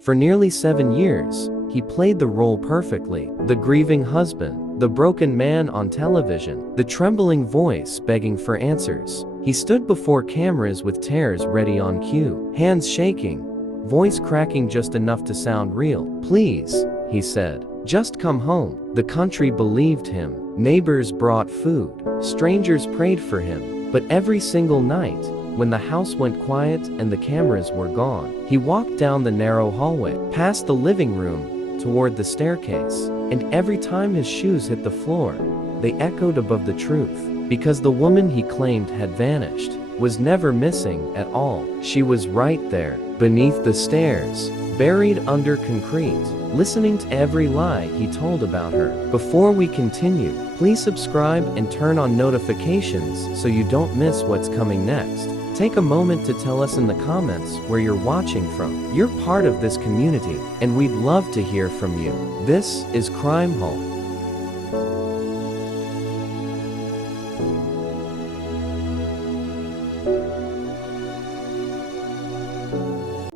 For nearly 7 years, he played the role perfectly. The grieving husband, the broken man on television, the trembling voice begging for answers. He stood before cameras with tears ready on cue, hands shaking, voice cracking just enough to sound real. "Please," he said, "just come home." The country believed him. Neighbors brought food. Strangers prayed for him. But every single night, when the house went quiet and the cameras were gone, he walked down the narrow hallway, past the living room, toward the staircase. And every time his shoes hit the floor, they echoed above the truth. Because the woman he claimed had vanished was never missing at all. She was right there, beneath the stairs, buried under concrete, listening to every lie he told about her. Before we continue, please subscribe and turn on notifications so you don't miss what's coming next. Take a moment to tell us in the comments where you're watching from. You're part of this community, and we'd love to hear from you. This is Crime Hall.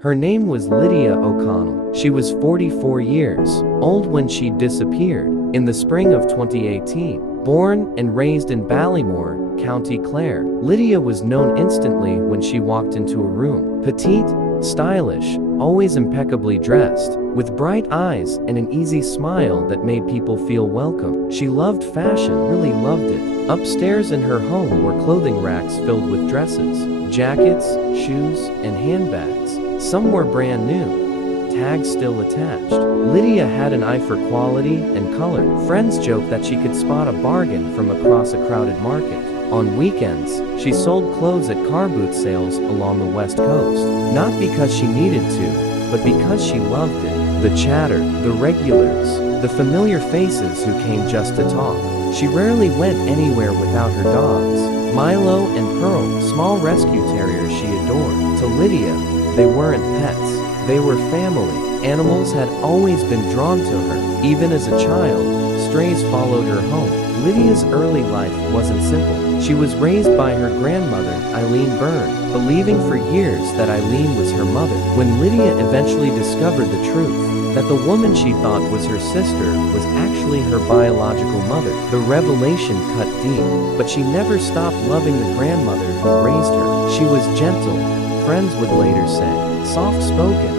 Her name was Lydia O'Connell. She was 44 years old when she disappeared in the spring of 2018. Born and raised in Ballymore, County Clare, Lydia was known instantly when she walked into a room. Petite, stylish, always impeccably dressed, with bright eyes and an easy smile that made people feel welcome. She loved fashion, really loved it. Upstairs in her home were clothing racks filled with dresses, jackets, shoes, and handbags. Some were brand new, tags still attached. Lydia had an eye for quality and color. Friends joked that she could spot a bargain from across a crowded market. On weekends, she sold clothes at car boot sales along the West Coast. Not because she needed to, but because she loved it. The chatter, the regulars, the familiar faces who came just to talk. She rarely went anywhere without her dogs, Milo and Pearl, small rescue terriers she adored. To Lydia, they weren't pets, they were family. Animals had always been drawn to her. Even as a child, strays followed her home. Lydia's early life wasn't simple. She was raised by her grandmother, Eileen Byrne, believing for years that Eileen was her mother. When Lydia eventually discovered the truth, that the woman she thought was her sister was actually her biological mother, the revelation cut deep. But she never stopped loving the grandmother who raised her. She was gentle, friends would later say, soft-spoken,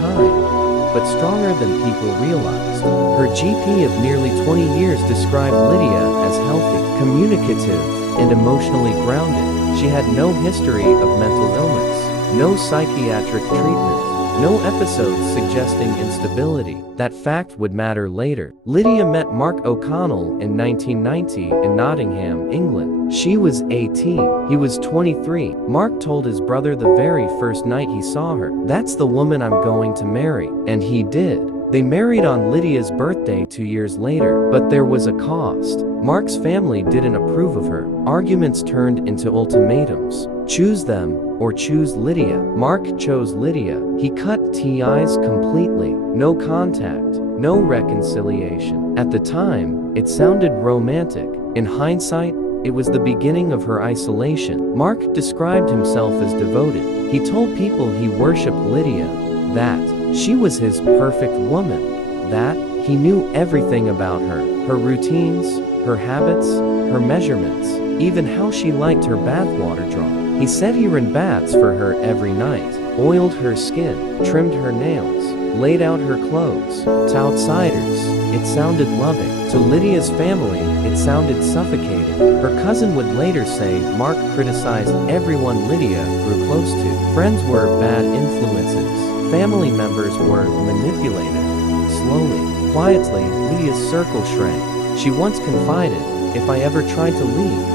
kind, but stronger than people realized. Her GP of nearly 20 years described Lydia as healthy, communicative, and emotionally grounded. She had no history of mental illness, no psychiatric treatment, no episodes suggesting instability. That fact would matter later. Lydia met Mark O'Connell in 1990 in Nottingham, England. She was 18. He was 23. Mark told his brother the very first night he saw her, "That's the woman I'm going to marry." And he did. They married on Lydia's birthday 2 years later, but there was a cost. Mark's family didn't approve of her. Arguments turned into ultimatums. Choose them or choose Lydia. Mark chose Lydia. He cut ties completely. No contact, no reconciliation. At the time, it sounded romantic. In hindsight, it was the beginning of her isolation. Mark described himself as devoted. He told people he worshipped Lydia, that she was his perfect woman, that he knew everything about her, her routines, her habits, her measurements, even how she liked her bathwater drawn. He said he ran baths for her every night, oiled her skin, trimmed her nails, laid out her clothes. To outsiders, it sounded loving. To Lydia's family, it sounded suffocating. Her cousin would later say Mark criticized everyone Lydia grew close to. Friends were bad influences. Family members were manipulative. Slowly, quietly, Lydia's circle shrank. She once confided, "If I ever tried to leave,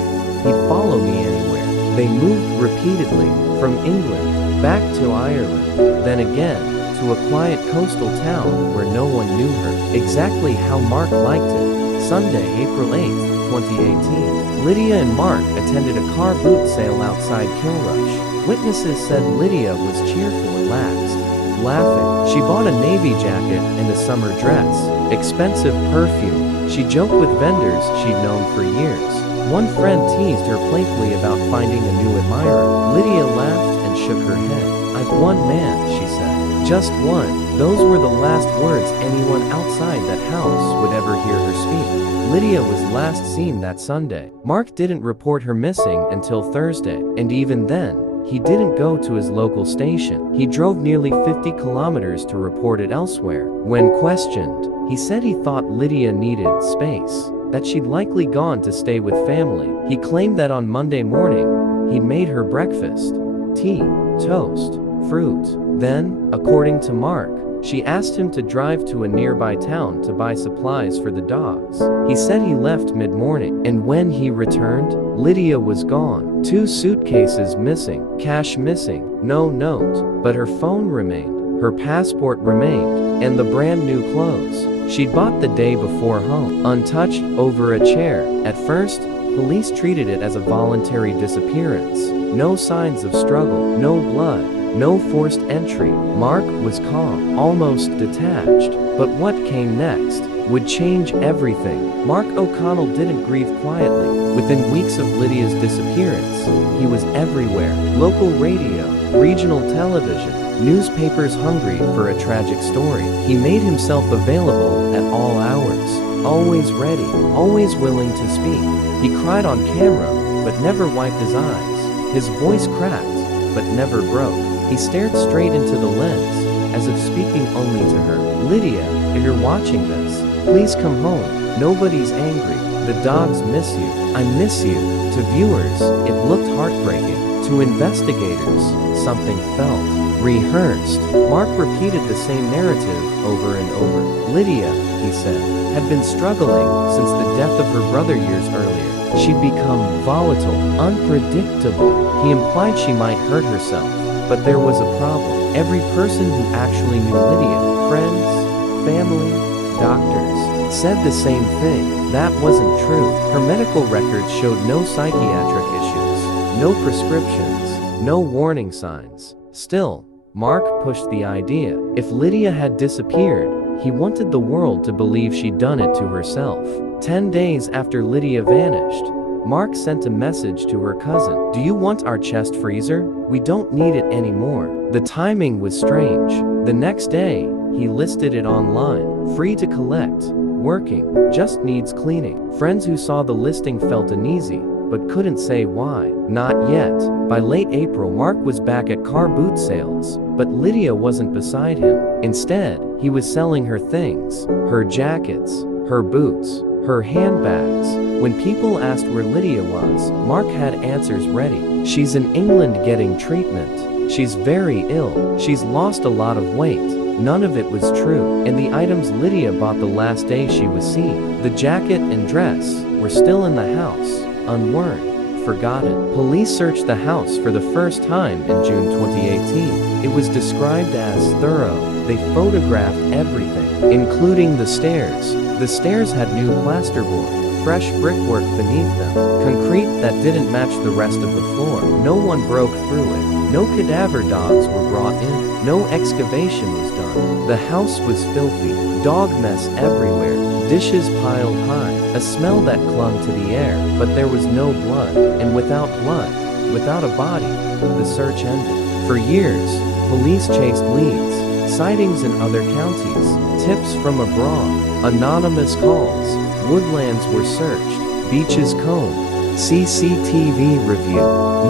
he'd follow me anywhere." They moved repeatedly, from England, back to Ireland, then again, to a quiet coastal town where no one knew her. Exactly how Mark liked it. Sunday, April 8, 2018. Lydia and Mark attended a car boot sale outside Kilrush. Witnesses said Lydia was cheerful, relaxed, laughing. She bought a navy jacket and a summer dress, expensive perfume. She joked with vendors she'd known for years. One friend teased her playfully about finding a new admirer. Lydia laughed and shook her head. "I've one man," she said. "Just one. Those were the last words anyone outside that house would ever hear her speak. Lydia was last seen that Sunday. Mark didn't report her missing until Thursday, and even then, he didn't go to his local station. He drove nearly 50 kilometers to report it elsewhere. When questioned, he said he thought Lydia needed space, that she'd likely gone to stay with family. He claimed that on Monday morning, he'd made her breakfast, tea, toast, fruit. Then, according to Mark, she asked him to drive to a nearby town to buy supplies for the dogs. He said he left mid-morning, and when he returned, Lydia was gone. 2 suitcases missing, cash missing, no note, but her phone remained, her passport remained, and the brand new clothes she'd bought the day before home, untouched, over a chair. At first, police treated it as a voluntary disappearance. No signs of struggle, no blood, no forced entry. Mark was calm, almost detached. But what came next would change everything. Mark O'Connell didn't grieve quietly. Within weeks of Lydia's disappearance, he was everywhere. Local radio, regional television, newspapers hungry for a tragic story. He made himself available at all hours, always ready, always willing to speak. He cried on camera, but never wiped his eyes. His voice cracked, but never broke. He stared straight into the lens, as if speaking only to her. Lydia, if you're watching this, please come home. Nobody's angry. The dogs miss you. I miss you. To viewers, it looked heartbreaking. To investigators, something felt rehearsed. Mark repeated the same narrative over and over. Lydia, he said, had been struggling since the death of her brother years earlier. She'd become volatile, unpredictable. He implied she might hurt herself. But there was a problem. Every person who actually knew Lydia, friends, family, doctors, said the same thing. That wasn't true. Her medical records showed no psychiatric issues, no prescriptions, no warning signs. Still, Mark pushed the idea. If Lydia had disappeared, he wanted the world to believe she'd done it to herself. 10 days after Lydia vanished, Mark sent a message to her cousin. Do you want our chest freezer? We don't need it anymore. The timing was strange. The next day, he listed it online. Free to collect. Working. Just needs cleaning. Friends who saw the listing felt uneasy, but couldn't say why. Not yet. By late April, Mark was back at car boot sales, but Lydia wasn't beside him. Instead, he was selling her things. Her jackets, her boots, her handbags. When people asked where Lydia was, Mark had answers ready. She's in England getting treatment. She's very ill. She's lost a lot of weight. None of it was true. And the items Lydia bought the last day she was seen, the jacket and dress, were still in the house, unworn, forgotten. Police searched the house for the first time in June 2018. It was described as thorough. They photographed everything, including the stairs. The stairs had new plasterboard, fresh brickwork beneath them, concrete that didn't match the rest of the floor. No one broke through it. No cadaver dogs were brought in. No excavation was done. The house was filthy, dog mess everywhere, dishes piled high, a smell that clung to the air, but there was no blood. And without blood, without a body, the search ended. For years, police chased leads, sightings in other counties, tips from abroad, anonymous calls. Woodlands were searched, beaches combed, CCTV review,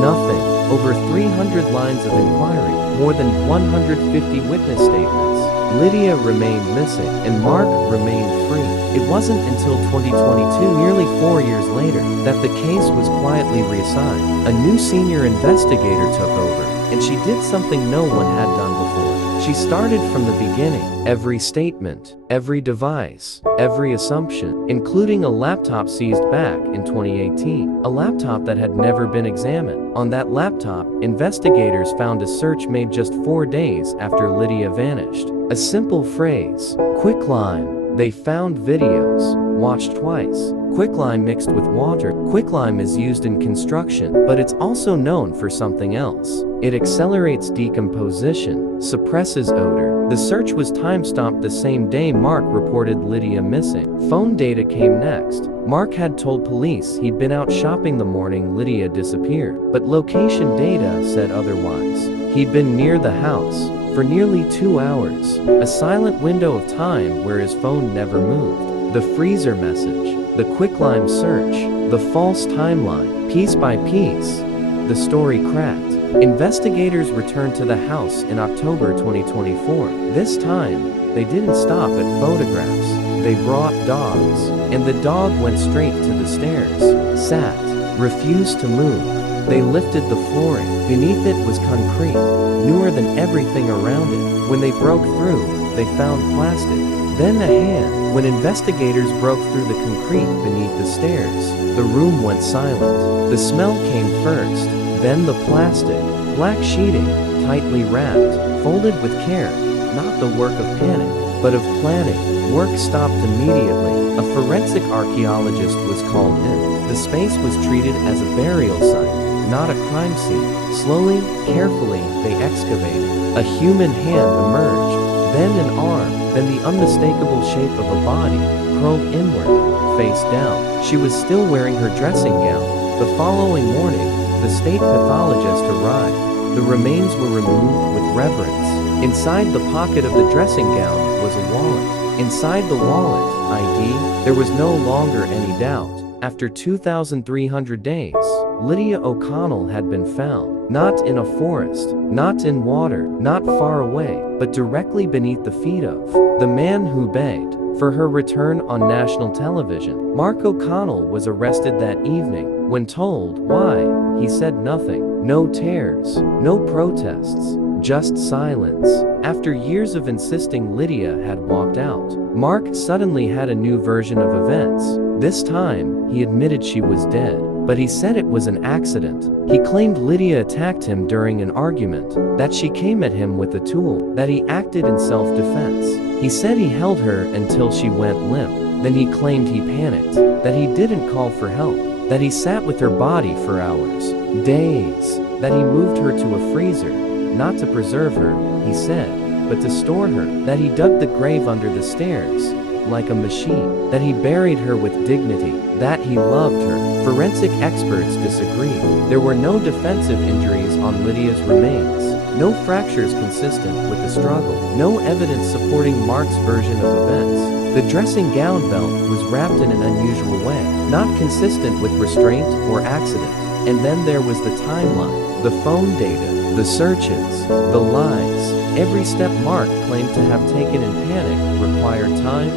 nothing. Over 300 lines of inquiry, more than 150 witness statements. Lydia remained missing, and Mark remained free. It wasn't until 2022, nearly 4 years later, that the case was quietly reassigned. A new senior investigator took over, and she did something no one had done before. She started from the beginning. Every statement, every device, every assumption, including a laptop seized back in 2018. A laptop that had never been examined. On that laptop, investigators found a search made just 4 days after Lydia vanished. A simple phrase, quicklime. They found videos, watched twice. Quicklime mixed with water. Quicklime is used in construction, but it's also known for something else. It accelerates decomposition, suppresses odor. The search was time-stamped the same day Mark reported Lydia missing. Phone data came next. Mark had told police he'd been out shopping the morning Lydia disappeared, but location data said otherwise. He'd been near the house, for nearly 2 hours, a silent window of time where his phone never moved. The freezer message, the quicklime search, the false timeline. Piece by piece, the story cracked. Investigators returned to the house in October 2024. This time, they didn't stop at photographs. They brought dogs, and the dog went straight to the stairs, sat, refused to move. They lifted the flooring. Beneath it was concrete, newer than everything around it. When they broke through, they found plastic, then a hand. When investigators broke through the concrete beneath the stairs, the room went silent. The smell came first, then the plastic, black sheeting, tightly wrapped, folded with care, not the work of panic, but of planning. Work stopped immediately. A forensic archaeologist was called in. The space was treated as a burial site, not a crime scene. Slowly, carefully, they excavated. A human hand emerged, then an arm, then the unmistakable shape of a body, curled inward, face down. She was still wearing her dressing gown. The following morning, the state pathologist arrived. The remains were removed with reverence. Inside the pocket of the dressing gown was a wallet. Inside the wallet, ID, there was no longer any doubt. After 2,300 days, Lydia O'Connell had been found. Not in a forest, not in water, not far away, but directly beneath the feet of the man who begged for her return on national television. Mark O'Connell was arrested that evening. When told why, he said nothing. No tears, no protests, just silence. After years of insisting Lydia had walked out, Mark suddenly had a new version of events. This time, he admitted she was dead, but he said it was an accident. He claimed Lydia attacked him during an argument, that she came at him with a tool, that he acted in self-defense. He said he held her until she went limp. Then he claimed he panicked, that he didn't call for help, that he sat with her body for hours, days, that he moved her to a freezer, not to preserve her, he said, but to store her, that he dug the grave under the stairs, like a machine, that he buried her with dignity, that he loved her. Forensic experts disagreed. There were no defensive injuries on Lydia's remains, no fractures consistent with the struggle, no evidence supporting Mark's version of events. The dressing gown belt was wrapped in an unusual way, not consistent with restraint or accident. And then there was the timeline, the phone data, the searches, the lies. Every step Mark claimed to have taken in panic required time,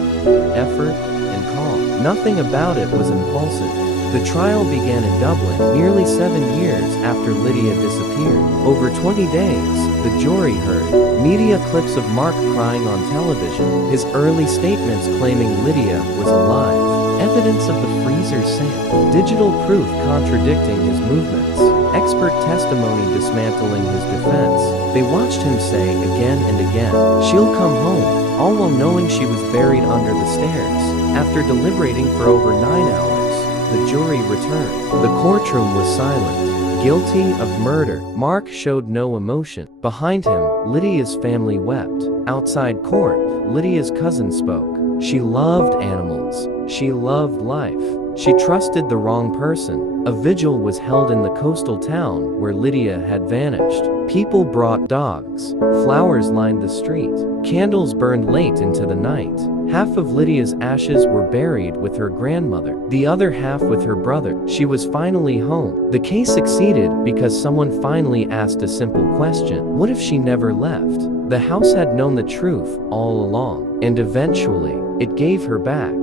effort, and calm. Nothing about it was impulsive. The trial began in Dublin, nearly 7 years after Lydia disappeared. Over 20 days, the jury heard media clips of Mark crying on television, his early statements claiming Lydia was alive, evidence of the freezer sale, digital proof contradicting his movements, expert testimony dismantling his defense. They watched him say again and again, "She'll come home," all while knowing she was buried under the stairs. After deliberating for over 9 hours, the jury returned. The courtroom was silent. Guilty of murder. Mark showed no emotion. Behind him, Lydia's family wept. Outside court, Lydia's cousin spoke. She loved animals. She loved life. She trusted the wrong person. A vigil was held in the coastal town where Lydia had vanished. People brought dogs. Flowers lined the street. Candles burned late into the night. Half of Lydia's ashes were buried with her grandmother, the other half with her brother. She was finally home. The case succeeded because someone finally asked a simple question. What if she never left? The house had known the truth all along, and eventually, it gave her back.